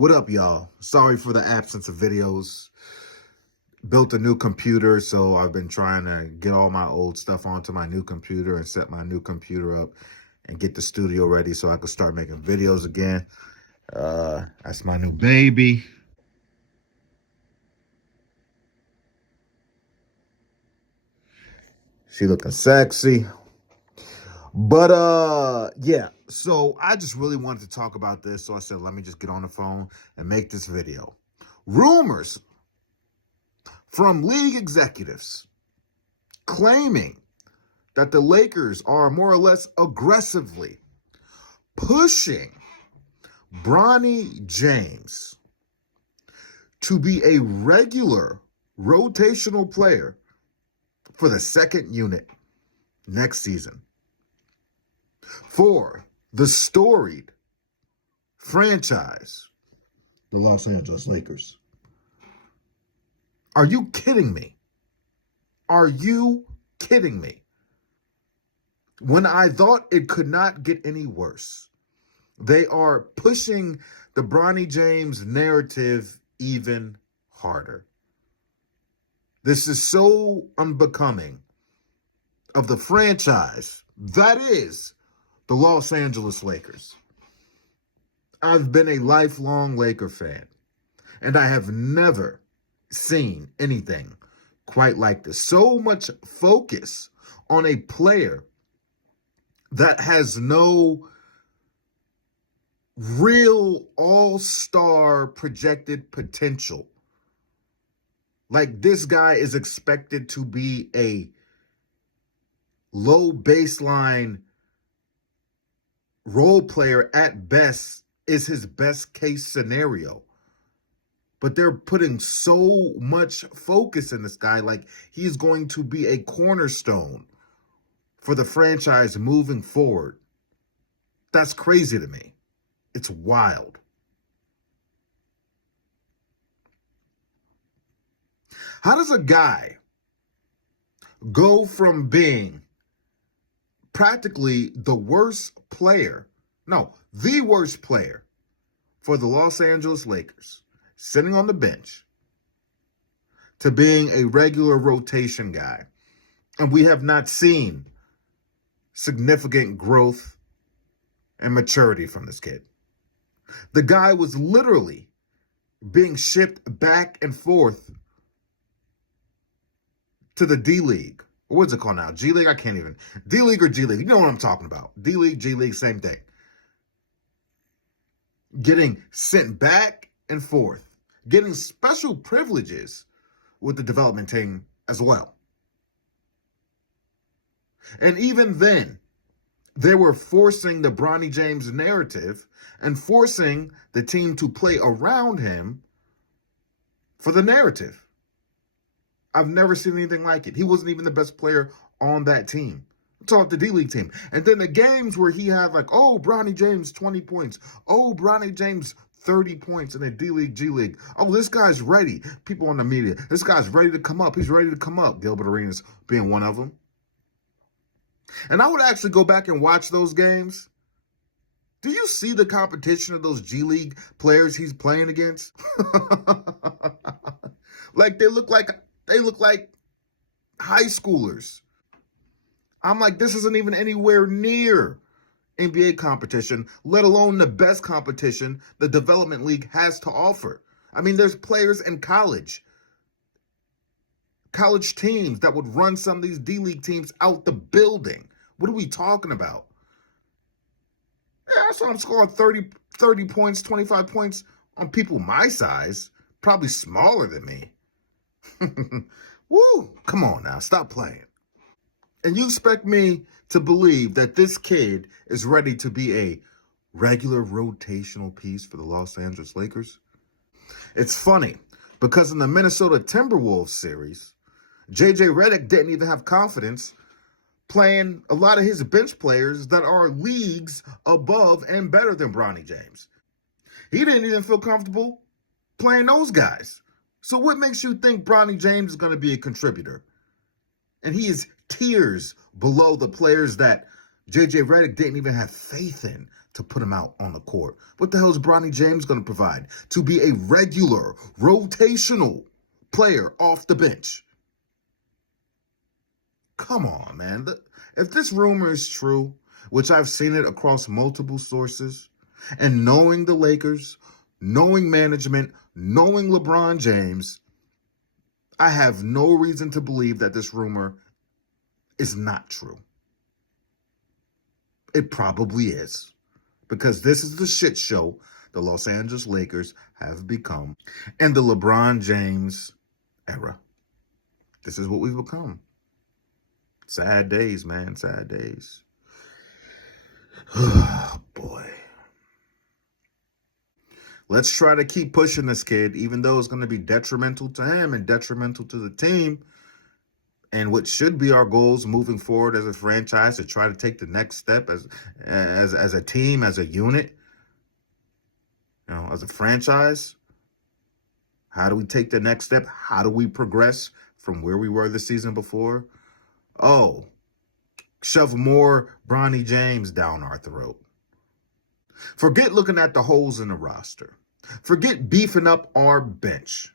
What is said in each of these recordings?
What up, y'all? Sorry for the absence of videos. Built a new computer, so I've been trying to get all my old stuff onto my new computer and set my new computer up and get the studio ready so I can start making videos again. That's my new baby. She looking sexy. But yeah, so I just really wanted to talk about this, so I said, let me just get on the phone and make this video. Rumors from league executives claiming that the Lakers are more or less aggressively pushing Bronny James to be a regular rotational player for the second unit next season for the storied franchise, the Los Angeles Lakers. Are you kidding me? Are you kidding me? When I thought it could not get any worse, they are pushing the Bronny James narrative even harder. This is so unbecoming of the franchise that is the Los Angeles Lakers. I've been a lifelong Laker fan, and I have never seen anything quite like this. So much focus on a player that has no real all-star projected potential. Like, this guy is expected to be a low baseline role player at best, is his best case scenario. But they're putting so much focus in this guy, like he's going to be a cornerstone for the franchise moving forward. That's crazy to me. It's wild. How does a guy go from being practically the worst player, the worst player for the Los Angeles Lakers, sitting on the bench, to being a regular rotation guy? And we have not seen significant growth and maturity from this kid. The guy was literally being shipped back and forth to the D-League. What's it called now? G-League? I can't even. D-League or G-League? You know what I'm talking about. D-League, G-League, same thing. Getting sent back and forth. Getting special privileges with the development team as well. And even then, they were forcing the Bronny James narrative and forcing the team to play around him for the narrative. I've never seen anything like it. He wasn't even the best player on that team. I'm talking about the D-League team. And then the games where he had like, oh, Bronny James, 20 points. Oh, Bronny James, 30 points in the D-League, G-League. Oh, this guy's ready. People on the media, this guy's ready to come up. He's ready to come up. Gilbert Arenas being one of them. And I would actually go back and watch those games. Do you see the competition of those G-League players he's playing against? Like they look like high schoolers. I'm like, this isn't even anywhere near NBA competition, let alone the best competition the development league has to offer. I mean, there's players in college teams that would run some of these D-League teams out the building. What are we talking about? Yeah, I saw him score 30 points, 25 points on people my size, probably smaller than me. Woo, come on now, stop playing. And you expect me to believe that this kid is ready to be a regular rotational piece for the Los Angeles Lakers? It's funny, because in the Minnesota Timberwolves series, J.J. Redick didn't even have confidence playing a lot of his bench players that are leagues above and better than Bronny James. He didn't even feel comfortable playing those guys. So what makes you think Bronny James is going to be a contributor? And he is tiers below the players that J.J. Redick didn't even have faith in to put him out on the court. What the hell is Bronny James going to provide to be a regular, rotational player off the bench? Come on, man. If this rumor is true, which I've seen it across multiple sources, and knowing the Lakers, knowing management, knowing LeBron James, I have no reason to believe that this rumor is not true. It probably is, because this is the shit show the Los Angeles Lakers have become in the LeBron James era. This is what we've become. Sad days, man. Sad days. Oh, boy. Let's try to keep pushing this kid, even though it's going to be detrimental to him and detrimental to the team. And what should be our goals moving forward as a franchise, to try to take the next step as a team, as a unit, as a franchise. How do we take the next step? How do we progress from where we were the season before? Oh, shove more Bronny James down our throat. Forget looking at the holes in the roster. Forget beefing up our bench.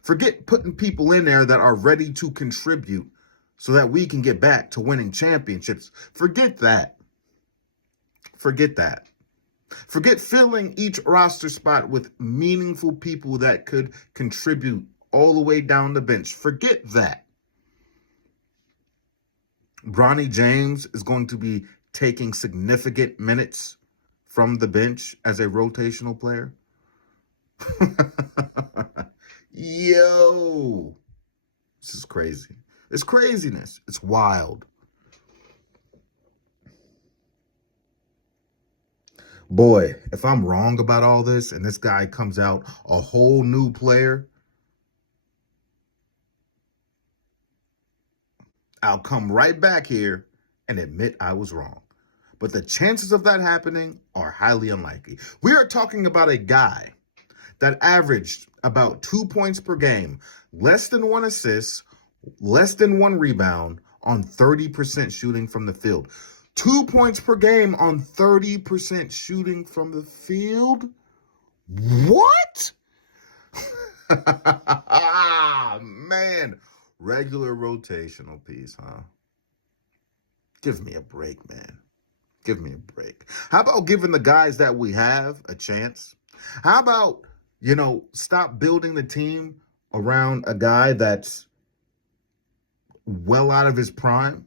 Forget putting people in there that are ready to contribute so that we can get back to winning championships. Forget that. Forget that. Forget filling each roster spot with meaningful people that could contribute all the way down the bench. Forget that. Bronny James is going to be taking significant minutes from the bench as a rotational player. Yo, this is crazy. It's craziness. It's wild. Boy, if I'm wrong about all this and this guy comes out a whole new player, I'll come right back here and admit I was wrong. But the chances of that happening are highly unlikely. We are talking about a guy that averaged about 2 points per game, less than 1 assist, less than 1 rebound on 30% shooting from the field. 2 points per game on 30% shooting from the field? What? Man, regular rotational piece, huh? Give me a break, man. Give me a break. How about giving the guys that we have a chance? How about, stop building the team around a guy that's well out of his prime,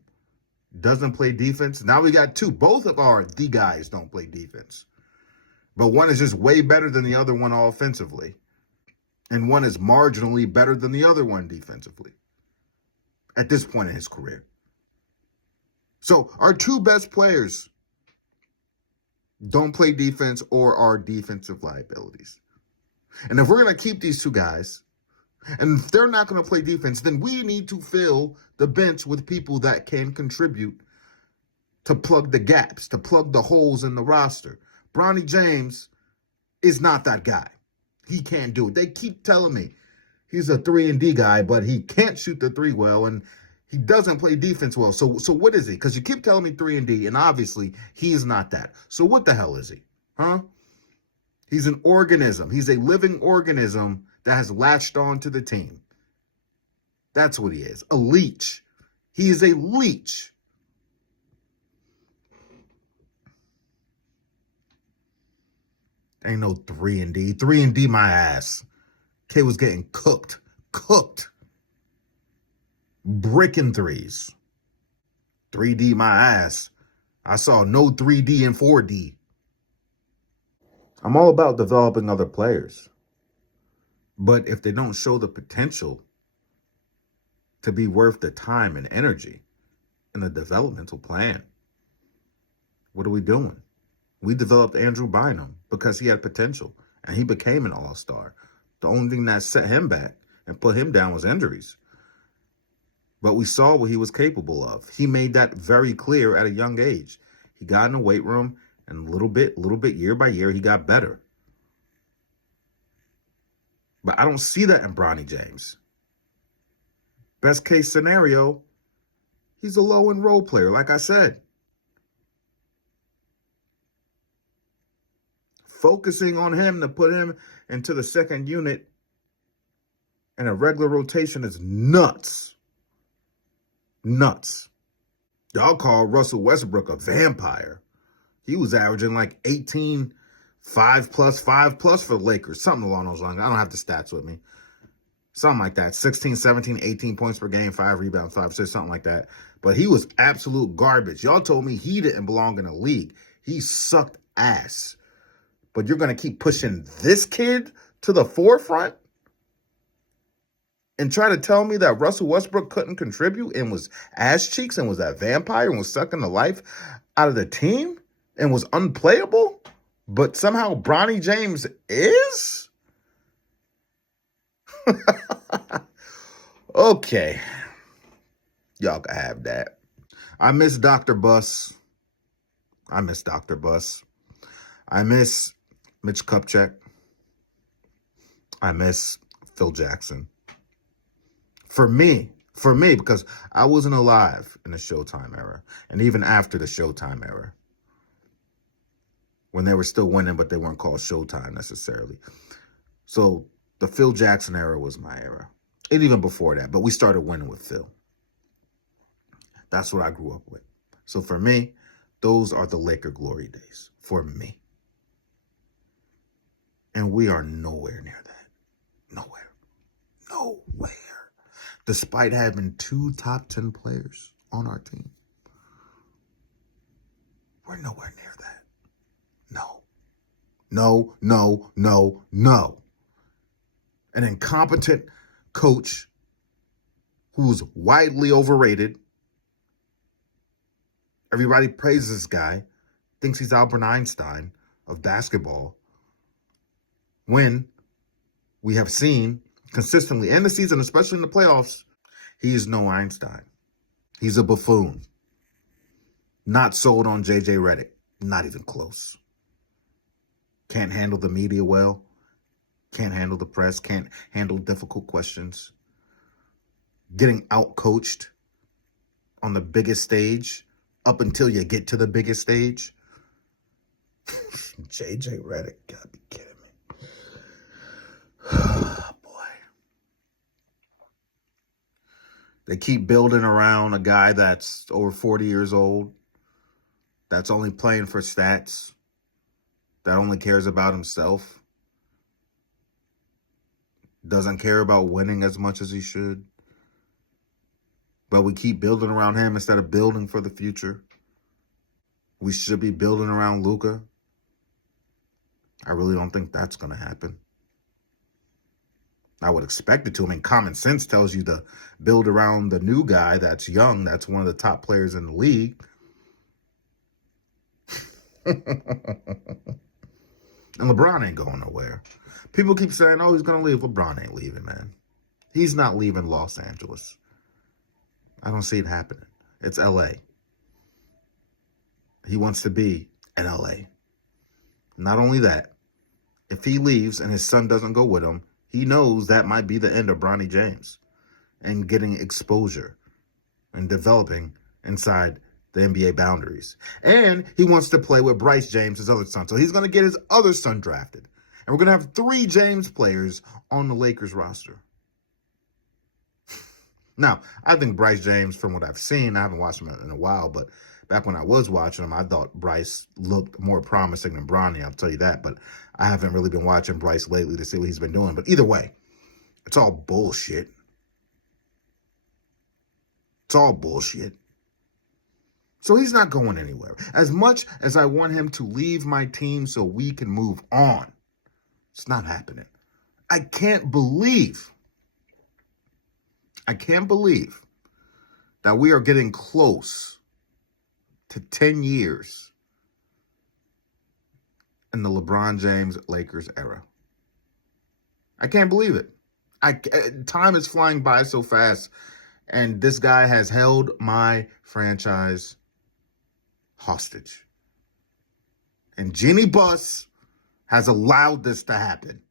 doesn't play defense? Now we got two. Both of the guys don't play defense. But one is just way better than the other one offensively. And one is marginally better than the other one defensively at this point in his career. So our two best players don't play defense or are defensive liabilities. And if we're going to keep these two guys, and if they're not going to play defense, then we need to fill the bench with people that can contribute to plug the gaps, to plug the holes in the roster. Bronny James is not that guy. He can't do it. They keep telling me he's a 3-and-D guy, but he can't shoot the three well, and he doesn't play defense well. So what is he? Because you keep telling me 3-and-D, and obviously he is not that. So what the hell is he? Huh? He's an organism. He's a living organism that has latched on to the team. That's what he is. A leech. He is a leech. Ain't no 3-and-D. 3-and-D my ass. Kid was getting cooked. Bricking threes. 3D my ass. I saw no 3D and 4D. I'm all about developing other players. But if they don't show the potential to be worth the time and energy in the developmental plan, what are we doing? We developed Andrew Bynum because he had potential and he became an all-star. The only thing that set him back and put him down was injuries. But we saw what he was capable of. He made that very clear at a young age. He got in the weight room, and little bit, year by year, he got better. But I don't see that in Bronny James. Best case scenario, he's a low-end role player, like I said. focusing on him to put him into the second unit in a regular rotation is nuts. Nuts. Y'all call Russell Westbrook a vampire. He was averaging like 18, 5 plus for the Lakers. Something along those lines. I don't have the stats with me. Something like that. 16, 17, 18 points per game, 5 rebounds, 5 assists, something like that. But he was absolute garbage. Y'all told me he didn't belong in the league. He sucked ass. But you're going to keep pushing this kid to the forefront and try to tell me that Russell Westbrook couldn't contribute and was ass cheeks and was that vampire and was sucking the life out of the team and was unplayable? But somehow Bronny James is? Okay. Y'all can have that. I miss Dr. Buss. I miss Dr. Buss. I miss Mitch Kupchak. I miss Phil Jackson. For me, because I wasn't alive in the Showtime era, and even after the Showtime era, when they were still winning, but they weren't called Showtime necessarily. So the Phil Jackson era was my era, and even before that, but we started winning with Phil. That's what I grew up with. So for me, those are the Laker glory days, for me. And we are nowhere near that. Nowhere. Nowhere. Despite having 2 top 10 players on our team. We're nowhere near that. No. No, no, no, no. An incompetent coach who's widely overrated. Everybody praises this guy, thinks he's Albert Einstein of basketball, when we have seen consistently in the season, especially in the playoffs, he is no Einstein. He's a buffoon. Not sold on J.J. Redick. Not even close. Can't handle the media well. Can't handle the press. Can't handle difficult questions. Getting out-coached on the biggest stage up until you get to the biggest stage. J.J. Redick, gotta be kidding me. Boy. They keep building around a guy that's over 40 years old, that's only playing for stats, that only cares about himself, doesn't care about winning as much as he should. But we keep building around him instead of building for the future. We should be building around Luka. I really don't think that's going to happen. I would expect it to. I mean, common sense tells you to build around the new guy that's young, that's one of the top players in the league. And LeBron ain't going nowhere. People keep saying, oh, he's going to leave. LeBron ain't leaving, man. He's not leaving Los Angeles. I don't see it happening. It's L.A. He wants to be in L.A. Not only that, if he leaves and his son doesn't go with him, he knows that might be the end of Bronny James and getting exposure and developing inside the NBA boundaries. And he wants to play with Bryce James, his other son. So he's going to get his other son drafted. And we're going to have 3 James players on the Lakers roster. Now, I think Bryce James, from what I've seen, I haven't watched him in a while, but back when I was watching him, I thought Bryce looked more promising than Bronny, I'll tell you that. But I haven't really been watching Bryce lately to see what he's been doing. But either way, it's all bullshit. It's all bullshit. So he's not going anywhere. As much as I want him to leave my team so we can move on, it's not happening. I can't believe that we are getting close to 10 years in the LeBron James Lakers era. I can't believe it. Time is flying by so fast, and this guy has held my franchise hostage. And Jeannie Buss has allowed this to happen.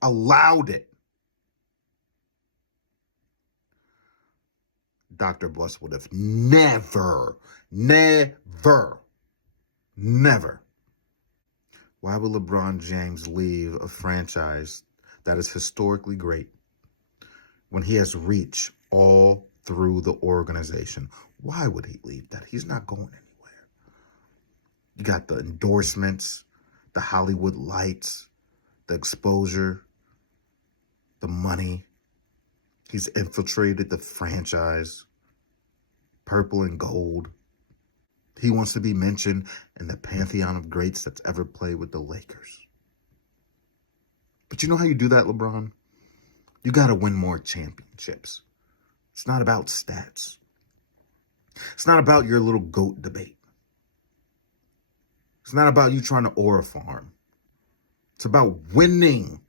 Allowed it. Dr. Buss would have never Why would LeBron James leave a franchise that is historically great when he has reach all through the organization? Why would he leave that? He's not going anywhere. You got the endorsements, the Hollywood lights, the exposure, the money. He's infiltrated the franchise, purple and gold. He wants to be mentioned in the pantheon of greats that's ever played with the Lakers. But you know how you do that, LeBron? You got to win more championships. It's not about stats. It's not about your little GOAT debate. It's not about you trying to aura farm. It's about winning.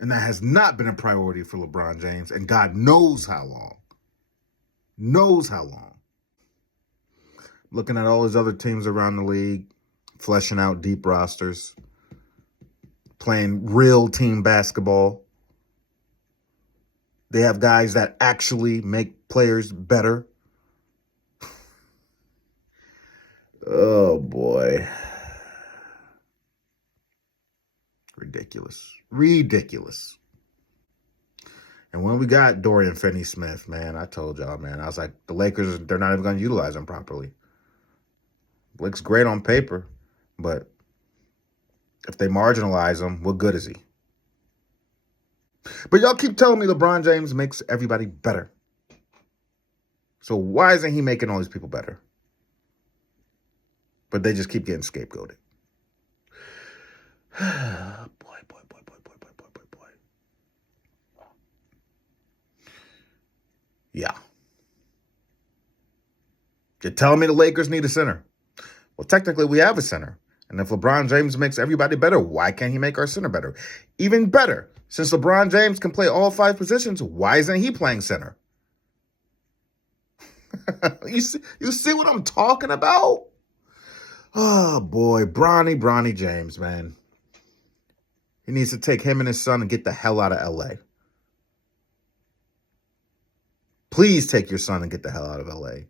And that has not been a priority for LeBron James, and God knows how long. Knows how long. Looking at all his other teams around the league, fleshing out deep rosters, playing real team basketball. They have guys that actually make players better. Oh, boy. Ridiculous. Ridiculous. And when we got Dorian Finney-Smith, man, I told y'all, man, I was like, the Lakers, they're not even going to utilize him properly. Looks great on paper, but if they marginalize him, what good is he? But y'all keep telling me LeBron James makes everybody better. So why isn't he making all these people better? But they just keep getting scapegoated. Boy. Yeah. You're telling me the Lakers need a center. Well, technically, we have a center. And if LeBron James makes everybody better, why can't he make our center better? Even better, since LeBron James can play all 5 positions, why isn't he playing center? You see what I'm talking about? Oh, boy. Bronny James, man. He needs to take him and his son and get the hell out of L.A. Please take your son and get the hell out of L.A.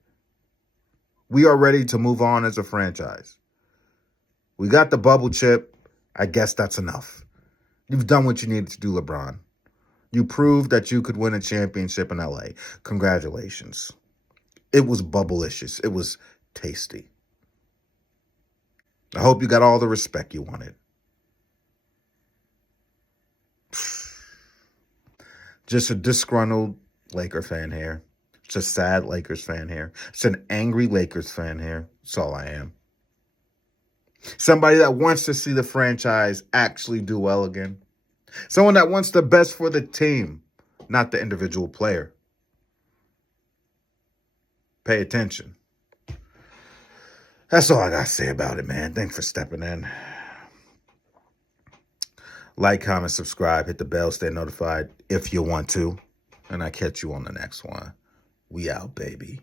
We are ready to move on as a franchise. We got the bubble chip. I guess that's enough. You've done what you needed to do, LeBron. You proved that you could win a championship in L.A. Congratulations. It was bubblicious. It was tasty. I hope you got all the respect you wanted. Just a disgruntled Laker fan here. Just a sad Lakers fan here. Just an angry Lakers fan here. That's all I am. Somebody that wants to see the franchise actually do well again. Someone that wants the best for the team, not the individual player. Pay attention. That's all I got to say about it, man. Thanks for stepping in. Like, comment, subscribe, hit the bell, stay notified if you want to. And I catch you on the next one. We out, baby.